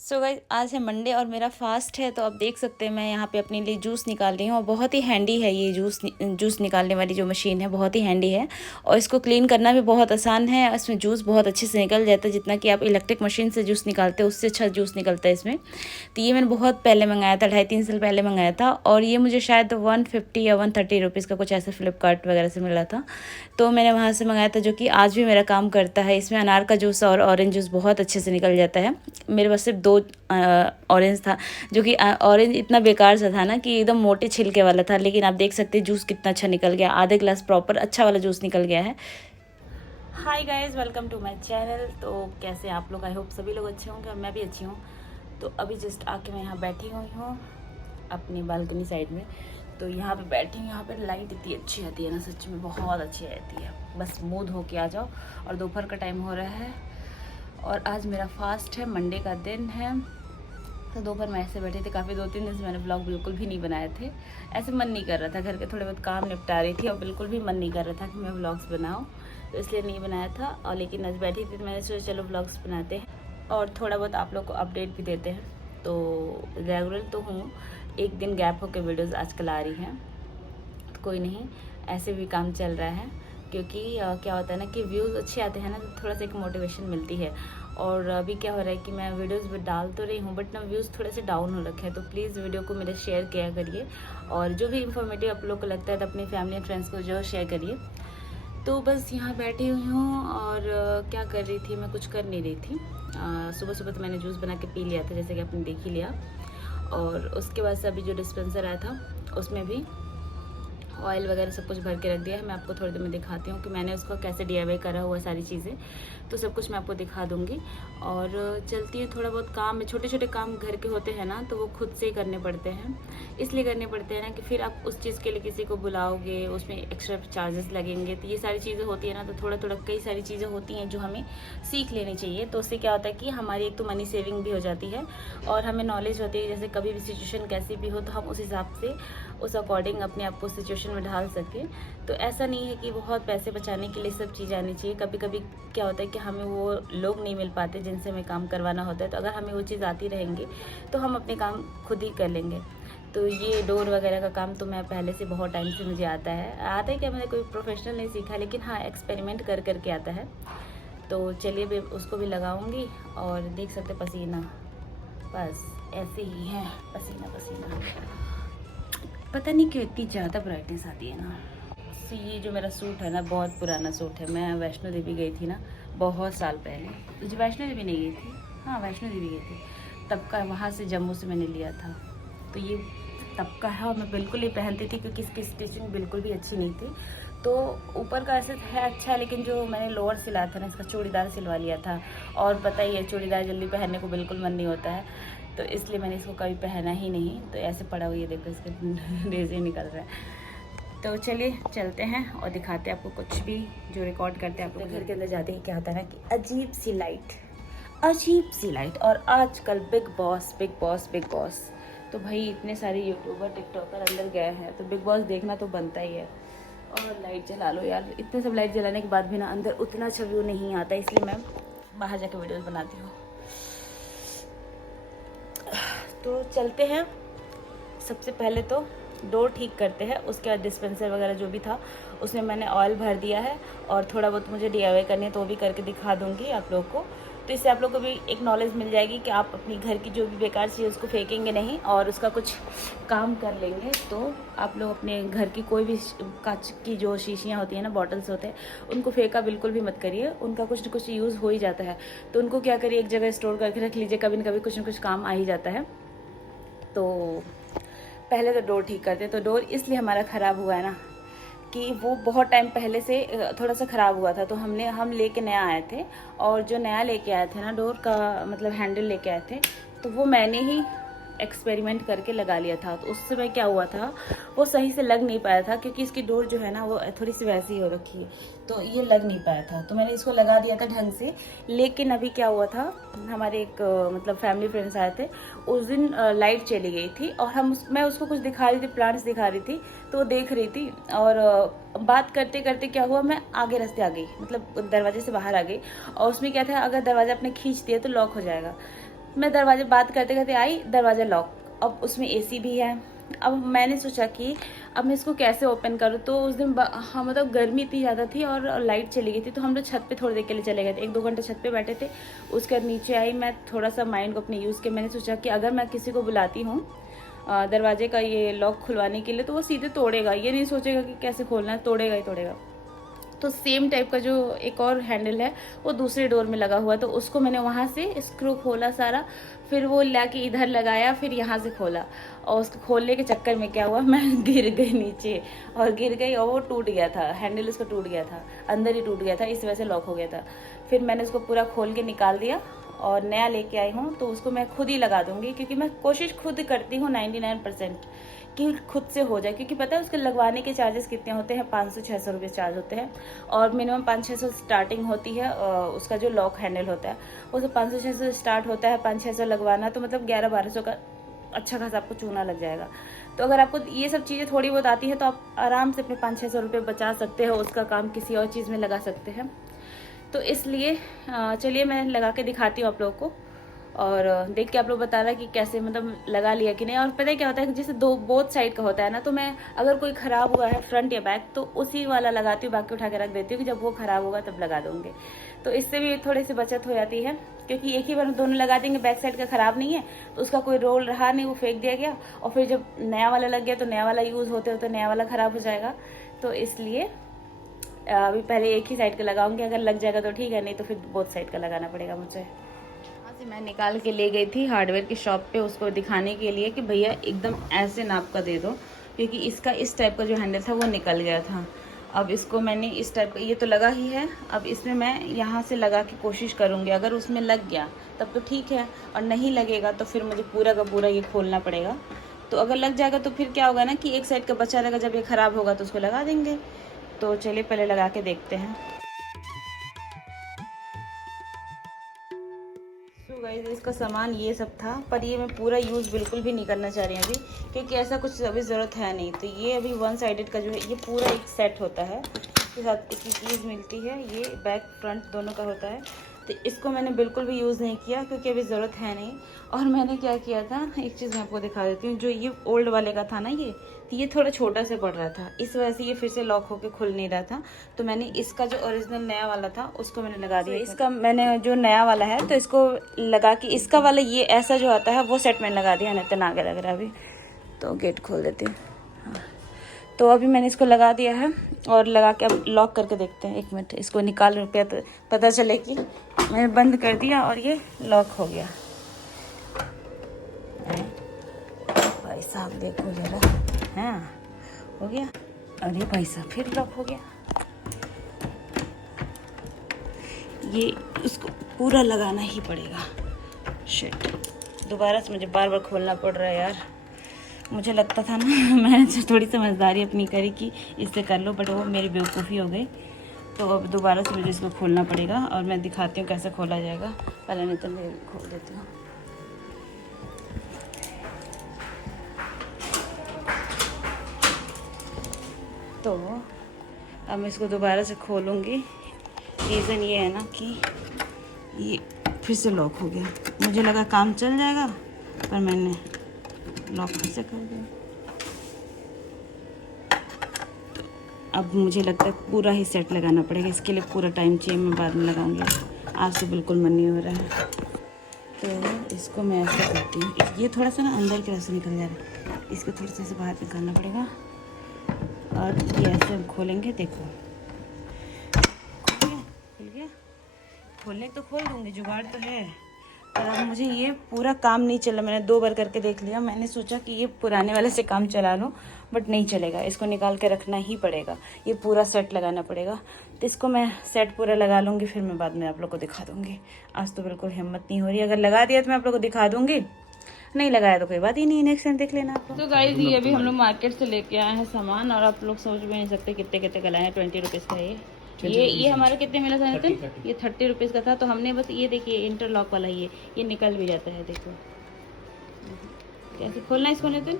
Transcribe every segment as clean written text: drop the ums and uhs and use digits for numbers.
So guys आज है Monday और मेरा फास्ट है। तो आप देख सकते हैं मैं यहाँ पे अपने लिए जूस निकाल रही हूँ और बहुत ही हैंडी है ये जूस निकालने वाली जो मशीन है, बहुत ही हैंडी है और इसको क्लीन करना भी बहुत आसान है। इसमें जूस बहुत अच्छे से निकल जाता है, जितना कि आप इलेक्ट्रिक मशीन से जूस निकालते हैं उससे अच्छा जूस निकलता है इसमें। तो ये मैंने बहुत पहले मंगाया था, 2.5-3 साल पहले मंगाया था और ये मुझे शायद 150 या 130 रुपीज़ का कुछ ऐसे फ्लिपकार्ट वगैरह से मिला था। तो मैंने वहाँ से मंगाया था, जो कि आज भी मेरा काम करता है। इसमें अनार का जूस और ऑरेंज जूस बहुत अच्छे से निकल जाता है। मेरे पास सिर्फ 2 ऑरेंज था, जो कि ऑरेंज इतना बेकार सा था ना कि एकदम मोटे छिलके वाला था, लेकिन आप देख सकते हैं जूस कितना अच्छा निकल गया। आधे ग्लास प्रॉपर अच्छा वाला जूस निकल गया है। Hi guys, welcome to my channel. तो कैसे आप लोग? आई होप सभी लोग अच्छे होंगे और मैं भी अच्छी हूँ। तो अभी जस्ट आके मैं यहाँ बैठी हुई हूँ अपनी बालकनी साइड में। तो यहाँ पे बैठी हूँ, यहाँ पे लाइट इतनी अच्छी आती है ना, सच में बहुत अच्छी आती है। बस मुँह धो के आ जाओ। और दोपहर का टाइम हो रहा है और आज मेरा फास्ट है, मंडे का दिन है। तो दोपहर में ऐसे बैठे थे, काफ़ी 2-3 दिन से मैंने व्लॉग बिल्कुल भी नहीं बनाए थे। ऐसे मन नहीं कर रहा था, घर के थोड़े बहुत काम निपटा रही थी और बिल्कुल भी मन नहीं कर रहा था कि मैं व्लॉग्स बनाऊँ, तो इसलिए नहीं बनाया था। और लेकिन आज बैठी थी तो मैंने सोचा चलो व्लॉग्स बनाते हैं और थोड़ा बहुत आप लोग को अपडेट भी देते हैं। तो रेगुलर तो हूँ, एक दिन गैप होकर वीडियोज़ आजकल आ रही हैं, तो कोई नहीं, ऐसे भी काम चल रहा है। क्योंकि क्या होता है ना कि व्यूज़ अच्छे आते हैं ना, तो थोड़ा सा एक मोटिवेशन मिलती है। और अभी क्या हो रहा है कि मैं वीडियोस भी डाल तो रही हूँ, बट ना व्यूज़ थोड़े से डाउन हो रखे हैं। तो प्लीज़ वीडियो को मेरे शेयर किया करिए और जो भी इंफॉर्मेटिव आप लोग को लगता है तो अपनी फैमिली एंड फ्रेंड्स को जो शेयर करिए। तो बस यहाँ बैठी हुई हूँ और क्या कर रही थी, मैं कुछ कर नहीं रही थी। सुबह सुबह तो मैंने जूस बना के पी लिया था, जैसे कि आपने देख ही लिया। और उसके बाद से अभी जो डिस्पेंसर आया था उसमें भी ऑयल वगैरह सब कुछ भर के रख दिया है। मैं आपको थोड़ी देर में दिखाती हूँ कि मैंने उसको कैसे DIY करा हुआ सारी चीज़ें, तो सब कुछ मैं आपको दिखा दूँगी। और चलती है, थोड़ा बहुत काम में छोटे छोटे काम घर के होते हैं ना, तो वो खुद से ही करने पड़ते हैं। इसलिए करने पड़ते हैं ना कि फिर आप उस चीज़ के लिए किसी को बुलाओगे, उसमें एक्स्ट्रा चार्जेस लगेंगे। तो ये सारी चीज़ें होती है ना, तो थोड़ा थोड़ा कई सारी चीज़ें होती हैं जो हमें सीख लेनी चाहिए। तो उससे क्या होता है कि हमारी एक तो मनी सेविंग भी हो जाती है और हमें नॉलेज होती है, जैसे कभी भी सिचुएशन कैसी भी हो तो हम उस हिसाब से उस अकॉर्डिंग अपने आप को सिचुएशन में ढाल सके। तो ऐसा नहीं है कि बहुत पैसे बचाने के लिए सब चीज़ आनी चाहिए। कभी कभी क्या होता है कि हमें वो लोग नहीं मिल पाते जिनसे हमें काम करवाना होता है, तो अगर हमें वो चीज़ आती रहेंगी तो हम अपने काम खुद ही कर लेंगे। तो ये डोर वगैरह का काम तो मैं पहले से बहुत टाइम से मुझे आता है क्या, मैंने कोई प्रोफेशनल नहीं सीखा, लेकिन हाँ एक्सपेरिमेंट कर करके आता है। तो चलिए भी उसको भी लगाऊंगी। और देख सकते पसीना, बस ऐसे ही है, पसीना पसीना। पता नहीं क्यों इतनी ज़्यादा ब्राइटनेस आती है ना। तो ये जो मेरा सूट है ना, बहुत पुराना सूट है। मैं वैष्णो देवी गई थी ना बहुत साल पहले, जो वैष्णो देवी नहीं गई थी, हाँ वैष्णो देवी गई थी, तब का, वहाँ से जम्मू से मैंने लिया था। तो ये तब का है और मैं बिल्कुल ही पहनती थी क्योंकि इसकी स्टिचिंग बिल्कुल भी अच्छी नहीं थी। तो ऊपर का ऐसे है अच्छा, लेकिन जो मैंने लोअर सिलाया था ना, इसका चूड़ीदार सिलवा लिया था। और पता ही है चूड़ीदार जल्दी पहनने को बिल्कुल मन नहीं होता है, तो इसलिए मैंने इसको कभी पहना ही नहीं। तो ऐसे पड़ा हुआ, ये देखो इसके रेज़ ही निकल रहा है। तो चलिए चलते हैं और दिखाते हैं आपको कुछ भी जो रिकॉर्ड करते हैं। आपको घर के अंदर जाते ही क्या होता है ना कि अजीब सी लाइट। और आजकल big boss big boss big boss, तो भाई इतने सारे यूट्यूबर टिकटॉकर अंदर गए हैं तो बिग बॉस देखना तो बनता ही है। और लाइट जला लो यार, इतने सब लाइट जलाने के बाद भी ना अंदर उतना अच्छा व्यू नहीं आता, इसलिए मैं बाहर जाके वीडियोस बनाती हूँ। तो चलते हैं, सबसे पहले तो डोर ठीक करते हैं, उसके बाद डिस्पेंसर वगैरह जो भी था उसमें मैंने ऑयल भर दिया है। और थोड़ा बहुत मुझे DIY करनी है तो वो भी करके दिखा दूंगी आप लोग को। तो इससे आप लोग को भी एक नॉलेज मिल जाएगी कि आप अपनी घर की जो भी बेकार चीज़ उसको फेंकेंगे नहीं और उसका कुछ काम कर लेंगे। तो आप लोग अपने घर की कोई भी कांच की जो शीशियाँ होती हैं ना, बॉटल्स होते हैं, उनको फेंका बिल्कुल भी मत करिए। उनका कुछ ना कुछ यूज़ हो ही जाता है, तो उनको क्या करिए, एक जगह स्टोर करके रख लीजिए, कभी ना कभी कुछ ना कुछ काम आ ही जाता है। तो पहले तो डोर ठीक करते। तो डोर इसलिए हमारा ख़राब हुआ है ना कि वो बहुत टाइम पहले से थोड़ा सा ख़राब हुआ था, तो हम लेके नया आए थे। और जो नया लेके आए थे ना, डोर का मतलब हैंडल लेके आए थे, तो वो मैंने ही एक्सपेरिमेंट करके लगा लिया था। तो उस समय क्या हुआ था, वो सही से लग नहीं पाया था क्योंकि इसकी डोर जो है ना वो थोड़ी सी वैसी हो रखी है, तो ये लग नहीं पाया था। तो मैंने इसको लगा दिया था ढंग से। लेकिन अभी क्या हुआ था, हमारे एक मतलब फैमिली फ्रेंड्स आए थे, उस दिन लाइट चली गई थी और मैं उसको कुछ दिखा रही थी, प्लांट्स दिखा रही थी, तो वो देख रही थी। और बात करते करते क्या हुआ, मैं आगे रास्ते आ गई, मतलब दरवाजे से बाहर आ गई। और उसमें क्या था, अगर दरवाज़ा अपने खींच दिया तो लॉक हो जाएगा। मैं दरवाजे बात करते करते आई, दरवाज़ा लॉक। अब उसमें एसी भी है। अब मैंने सोचा कि अब मैं इसको कैसे ओपन करूँ। तो उस दिन हाँ मतलब गर्मी इतनी ज़्यादा थी और लाइट चली गई थी, तो हम लोग छत पे थोड़ी देर के लिए चले गए थे, 1-2 घंटे छत पे बैठे थे। उसके बाद नीचे आई, मैं थोड़ा सा माइंड को अपने यूज़ किया। मैंने सोचा कि अगर मैं किसी को बुलाती हूँ दरवाजे का ये लॉक खुलवाने के लिए, तो वो सीधे तोड़ेगा, ये नहीं सोचेगा कि कैसे खोलना है, तोड़ेगा ही तोड़ेगा। तो सेम टाइप का जो एक और हैंडल है वो दूसरे डोर में लगा हुआ है, तो उसको मैंने वहाँ से स्क्रू खोला सारा, फिर वो लाके इधर लगाया, फिर यहाँ से खोला। और उसको खोलने के चक्कर में क्या हुआ, मैं गिर गई नीचे और गिर गई और वो टूट गया था, हैंडल उसका टूट गया था, अंदर ही टूट गया था, इस वजह से लॉक हो गया था। फिर मैंने उसको पूरा खोल के निकाल दिया और नया लेके आई हूँ। तो उसको मैं खुद ही लगा दूंगी, क्योंकि मैं कोशिश खुद करती हूँ 99% कि खुद से हो जाए, क्योंकि पता है उसके लगवाने के चार्जेस कितने होते हैं, 500-600 रुपये चार्ज होते हैं, और मिनिमम 500-600 स्टार्टिंग होती है। उसका जो लॉक हैंडल होता है वो सब 500-600 स्टार्ट होता है, 500-600 लगवाना, तो मतलब 1100-1200 का अच्छा खासा आपको चूना लग जाएगा। तो अगर आपको ये सब चीज़ें थोड़ी बहुत आती है तो आप आराम से अपने 500-600 रुपये बचा सकते हो, उसका काम किसी और चीज़ में लगा सकते हैं। तो इसलिए चलिए मैं लगा के दिखाती हूँ आप लोगों को, और देख के आप लोग बताना कि कैसे मतलब लगा लिया कि नहीं। और पता है क्या होता है कि जैसे बोथ साइड का होता है ना, तो मैं अगर कोई ख़राब हुआ है फ्रंट या बैक तो उसी वाला लगाती हूँ, बाकी उठा के रख देती हूँ कि जब वो ख़राब होगा तब लगा दूँगी। तो इससे भी थोड़ी सी बचत हो जाती है, क्योंकि एक ही बार दोनों लगा देंगे, बैक साइड का ख़राब नहीं है तो उसका कोई रोल रहा नहीं, वो फेंक दिया गया, और फिर जब नया वाला लग गया तो नया वाला यूज़ होते होते नया वाला ख़राब हो जाएगा। तो इसलिए अभी पहले एक ही साइड का लगाऊंगी, अगर लग जाएगा तो ठीक है, नहीं तो फिर बोथ साइड का लगाना पड़ेगा मुझे। वहाँ से मैं निकाल के ले गई थी हार्डवेयर की शॉप पे, उसको दिखाने के लिए कि भैया एकदम ऐसे नाप का दे दो, क्योंकि इसका इस टाइप का जो हैंडल था वो निकल गया था। अब इसको मैंने इस टाइप का, ये तो लगा ही है, अब इसमें मैं यहाँ से लगा के कोशिश करूँगी, अगर उसमें लग गया तब तो ठीक है, और नहीं लगेगा तो फिर मुझे पूरा का पूरा ये खोलना पड़ेगा। तो अगर लग जाएगा तो फिर क्या होगा ना कि एक साइड का बचा रहेगा, जब ये ख़राब होगा तो उसको लगा देंगे। तो चलिए पहले लगा के देखते हैं। तो गाइस इसका सामान ये सब था, पर ये मैं पूरा यूज़ बिल्कुल भी नहीं करना चाह रही हूँ अभी, क्योंकि ऐसा कुछ अभी ज़रूरत है नहीं। तो ये अभी 1 साइडेड का जो है ये पूरा एक सेट होता है, इसके साथ इसकी चीज़ मिलती है, ये बैक फ्रंट दोनों का होता है। तो इसको मैंने बिल्कुल भी यूज़ नहीं किया, क्योंकि अभी ज़रूरत है नहीं। और मैंने क्या किया था, एक चीज़ मैं आपको दिखा देती हूँ, जो ये ओल्ड वाले का था ना, ये थोड़ा छोटा से पड़ रहा था, इस वजह से ये फिर से लॉक होके खुल नहीं रहा था। तो मैंने इसका जो ओरिजिनल नया वाला था उसको मैंने लगा दिया। इसका मैंने जो नया वाला है तो इसको लगा के, इसका वाला ये ऐसा जो आता है वो सेट मैंने लगा दिया, नहीं तो नागे लग रहा अभी। तो गेट खोल देती हूँ। हाँ, तो अभी मैंने इसको लगा दिया है और लगा के अब लॉक करके देखते हैं। 1 मिनट, इसको निकाल रुपया तो पता चले कि मैंने बंद कर दिया और ये लॉक हो गया। भाई साहब देखो जरा, हाँ हो गया। अरे भाई साहब फिर लॉक हो गया। ये उसको पूरा लगाना ही पड़ेगा। शिट, दोबारा से मुझे बार बार खोलना पड़ रहा है यार। मुझे लगता था ना मैंने थोड़ी समझदारी अपनी करी कि इससे कर लो, बट वो मेरी बेवकूफ़ी हो गई। तो अब दोबारा से मुझे इसको खोलना पड़ेगा और मैं दिखाती हूँ कैसे खोला जाएगा। पहले नहीं तो मैं खोल देती हूँ। तो अब मैं इसको दोबारा से खोलूँगी। रीज़न ये है ना कि ये फिर से लॉक हो गया। मुझे लगा काम चल जाएगा, पर मैंने लॉक फिर से कर दिया। तो अब मुझे लगता है पूरा ही सेट लगाना पड़ेगा, इसके लिए पूरा टाइम चाहिए। मैं बाद में लगाऊंगी, आज तो बिल्कुल मन नहीं हो रहा है। तो इसको मैं ऐसे करती हूँ, ये थोड़ा सा ना अंदर की तरफ से निकल जा रहा है, इसको थोड़ा सा बाहर निकालना पड़ेगा। और ये ऐसे हम खोलेंगे, देखो खुल गया। खोलने तो खोल दूँगी, जुगाड़ तो है, पर अब मुझे ये पूरा काम नहीं चला। मैंने 2 बार करके देख लिया। मैंने सोचा कि ये पुराने वाले से काम चला लूँ, बट नहीं चलेगा, इसको निकाल के रखना ही पड़ेगा। ये पूरा सेट लगाना पड़ेगा। तो इसको मैं सेट पूरा लगा लूँगी, फिर मैं बाद में आप लोग को दिखा दूँगी। आज तो बिल्कुल हिम्मत नहीं हो रही, अगर लगा दिया तो मैं आप लोग को दिखा दूँगी, नहीं लगाया तो कोई बात ही नहीं, नेक्स्ट टाइम देख लेना आप लोग। तो गाइस ये अभी हम लोग मार्केट से लेके आए हैं सामान, और आप लोग सोच भी नहीं सकते कितने कितने का लाए हैं। 20 रुपीज़ का ये हमारे कितने मिला था नितिन? ये 30 रुपीज़ का था। तो हमने बस ये देखिए इंटरलॉक वाला, ये निकल भी जाता है। देखो कैसे खोलना है इसको नितिन,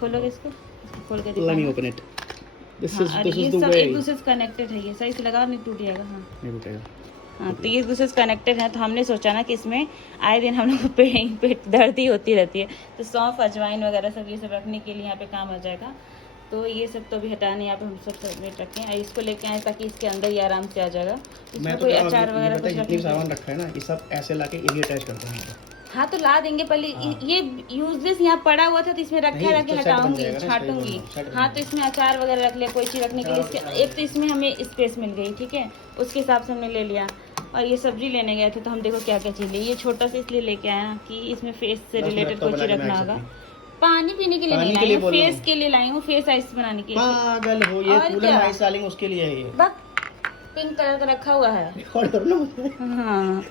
खोलोगे इसको, खोल के दिखाना। ये सब एक दूसरे से कनेक्टेड है, ये सही से लगा, नहीं टूट जाएगा। हाँ नहीं टूटेगा। हाँ, तो ये एक दूसरे से कनेक्टेड है, तो हमने सोचा ना कि इसमें आए दिन हम लोग को पेट दर्द ही होती रहती है, तो सौंफ अजवाइन वगैरह सब ये सब रखने के लिए यहाँ पे काम आ जाएगा। तो ये सब तो अभी हटाने यहाँ पे हम सब सबमिट रखें और इसको लेके आए ताकि इसके अंदर ही आराम से आ जाएगा। इसमें कोई अचार वगैरह कुछ जितनी सामान रखा है ना, ये सब ऐसे लाके यही अटैच करते हैं। हाँ तो ला देंगे, पहले ये यूजलेस यहाँ पड़ा हुआ था तो इसमें रखे रखे हटाऊंगी, छाटूंगी। हाँ तो इसमें अचार वगैरह रख लिया, कोई चीज़ रखने के लिए। एक तो इसमें हमें स्पेस मिल गई, ठीक है, उसके हिसाब से हमने ले लिया। और ये सब्जी लेने गए थे तो हम देखो क्या क्या चीज़ ली। ये छोटा सा इसलिए लेके आए ना कि इसमें फेस से रिलेटेड कोई चीज़ रखना होगा। पानी पीने के लिए नहीं लाई हूँ, फेस के लिए लाई हूँ, फेस आइस बनाने के लिए। पागल हो, ये कूलर आइस डालेंगे उसके लिए है ये। पिंक कलर का रखा हुआ है। रिकॉर्ड कर लो मुझे। हाँ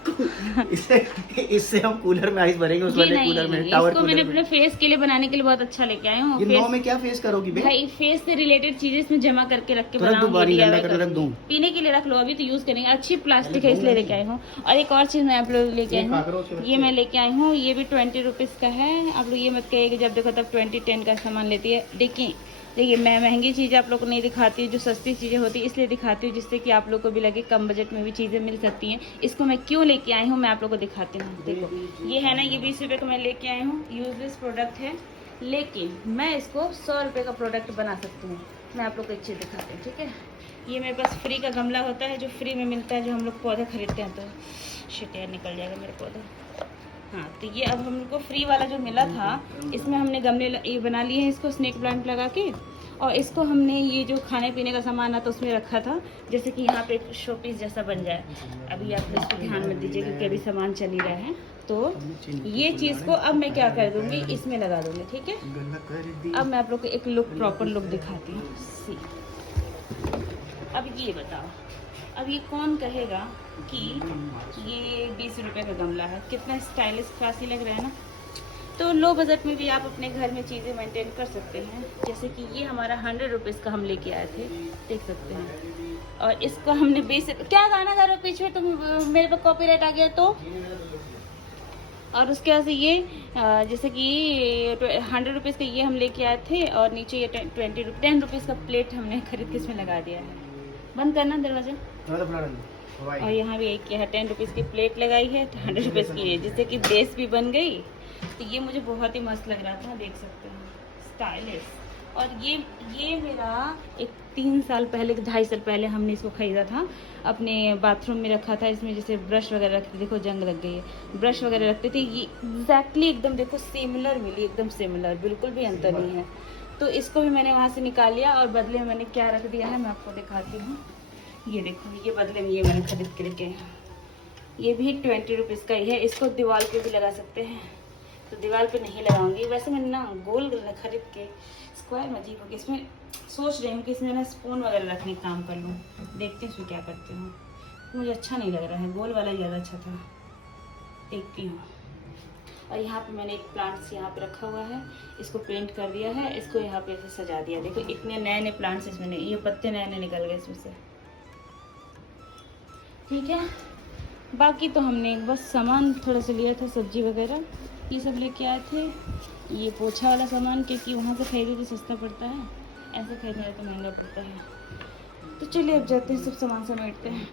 इससे हम कूलर में आइस भरेंगे, उस वाले कूलर में, टावर इसको मैंने अपने फेस के लिए बनाने के लिए बहुत अच्छा लेके आई हूँ। ये 9 में क्या फेस करोगी भाई? फेस से रिलेटेड चीजें इसमें जमा करके रख के बनाऊंगी। पीने के लिए रख लो, अभी तो यूज करेंगे। अच्छी प्लास्टिक है इसलिए लेके आई हूँ। और एक और चीज मैं आप लोग लेके आई हूँ, ये मैं लेके आई हूँ, ये भी 20 रुपीज का है। आप लोग ये मत कहिए कि जब देखो तब 20-10 का सामान लेती है। देखिए मैं महंगी चीज़ें आप लोग को नहीं दिखाती हूँ, जो सस्ती चीज़ें होती है इसलिए दिखाती हूँ, जिससे कि आप लोग को भी लगे कम बजट में भी चीज़ें मिल सकती हैं। इसको मैं क्यों लेके आई हूँ मैं आप लोग को दिखाती हूँ। देखो ये है ना, ये 20 रुपये का मैं लेके आई हूँ। यूजलेस प्रोडक्ट है, लेकिन मैं इसको 100 रुपये का प्रोडक्ट बना सकती हूँ। मैं आप लोग को एक चीज़ दिखाती हूँ, ठीक है। ये मेरे पास फ्री का गमला होता है, जो फ्री में मिलता है, जो हम लोग पौधे खरीदते हैं। तो शिट यार, निकल जाएगा मेरा पौधा। हाँ तो ये अब हम लोग को फ्री वाला जो मिला था, इसमें हमने गमले ये बना लिए हैं, इसको स्नेक प्लांट लगा के। और इसको हमने ये जो खाने पीने का सामान आता उसमें रखा था, जैसे कि यहाँ पे एक शो पीस जैसा बन जाए। अभी आप इसको ध्यान में दीजिए क्योंकि अभी सामान चल ही रहा है। तो ये चीज़ को अब मैं क्या कर दूँगी, इसमें लगा दूँगी, ठीक है। अब मैं आप लोग को एक लुक, प्रॉपर लुक दिखाती हूँ। सी अब ये बताओ, अब ये कौन कहेगा कि ये 20 रुपये का गमला है? कितना स्टाइलिश क्लासी लग रहा है ना। तो लो बजट में भी आप अपने घर में चीज़ें मेंटेन कर सकते हैं। जैसे कि ये हमारा 100 रुपीज़ का हम लेके आए थे, देख सकते हैं। और इसको हमने 20, क्या गाना गा रहे हो पीछे तुम, मेरे पे कॉपीराइट आ गया तो। और उसके बाद से ये जैसे कि 100 रुपीज़ का ये हम लेके आए थे, और नीचे ये 10 रुपीज़ का प्लेट हमने खरीद के इसमें लगा दिया है। बंद करना दरवाजा। और यहाँ भी एक है 10 रुपीज़ की प्लेट लगाई है, 100 रुपीज़ की है, जिससे कि बेस भी बन गई। तो ये मुझे बहुत ही मस्त लग रहा था, देख सकते हैं, स्टाइलिश। और ये मेरा एक 3 साल पहले, 2.5 साल पहले हमने इसको ख़रीदा था, अपने बाथरूम में रखा था। इसमें जैसे ब्रश वगैरह रखते, देखो जंग लग गई है, ब्रश वगैरह रखते थे। ये एग्जैक्टली एकदम देखो सिमिलर मिली, एकदम सिमिलर, बिल्कुल भी अंतर नहीं है। तो इसको भी मैंने वहाँ से निकाल लिया और बदले में मैंने क्या रख दिया है मैं आपको दिखाती हूँ। ये देखो, ये बदले में ये मैंने खरीद के लेके, ये भी 20 रुपीज़ का ही है। इसको दीवार पे भी लगा सकते हैं, तो दीवार पे नहीं लगाऊंगी। वैसे मैंने ना गोल खरीद के स्क्वायर में अजीब हो गया। इसमें सोच रही हूँ कि इसमें ना स्पून वगैरह रखने का काम कर लूँ, देखते हैं इसमें क्या करती हूँ। मुझे अच्छा नहीं लग रहा है, गोल वाला ज़्यादा अच्छा था, देखती हूँ। और यहाँ पे मैंने एक प्लांट्स यहाँ पे रखा हुआ है, इसको पेंट कर दिया है, इसको यहाँ पे ऐसे सजा दिया। देखो इतने नए नए प्लांट्स इसमें नहीं, ये पत्ते नए नए निकल गए इसमें से, ठीक है। बाकी तो हमने बस सामान थोड़ा सा लिया था, सब्जी वगैरह ये सब लेके आए थे। ये पोछा वाला सामान क्योंकि वहाँ से खरीदे तो सस्ता पड़ता है, ऐसे खरीदने तो महंगा पड़ता है। तो चलिए अब जाते हैं, सब सामान समेटते हैं।